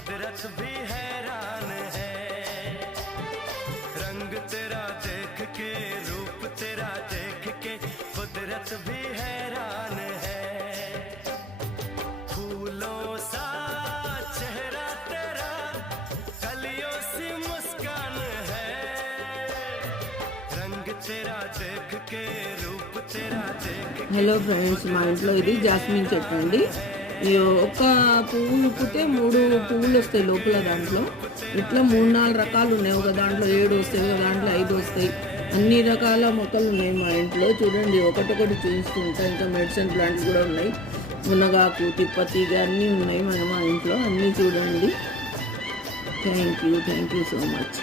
कुदरत भी हैरान है, रंग तेरा देख के, रूप तेरा देख के कुदरत भी हैरान है। फूलों सा चेहरा तेरा, कलियों सी मुस्कान है, रंग तेरा देख के, रूप तेरा देख के। హలో ఫ్రెండ్స్, మా ఇంట్లో ఇది జాస్మిన్ చెట్టు అండి. ఈ ఒక పువ్వు ఊపితే 3 పువ్వులు వస్తాయి లోపల. దాంట్లో ఇట్లా 3-4 రకాలు ఉన్నాయి. ఒక దాంట్లో 7 వస్తాయి, ఒక దాంట్లో 5 వస్తాయి. అన్ని రకాల మొక్కలు ఉన్నాయి మా ఇంట్లో. చూడండి, ఒకటొకటి చూపిస్తుంటా. ఇంకా మెడిసిన్ ప్లాంట్స్ కూడా ఉన్నాయి. మునగాకు, తిప్పతీగ అన్నీ ఉన్నాయి మా ఇంట్లో. అన్నీ చూడండి. Thank you so much.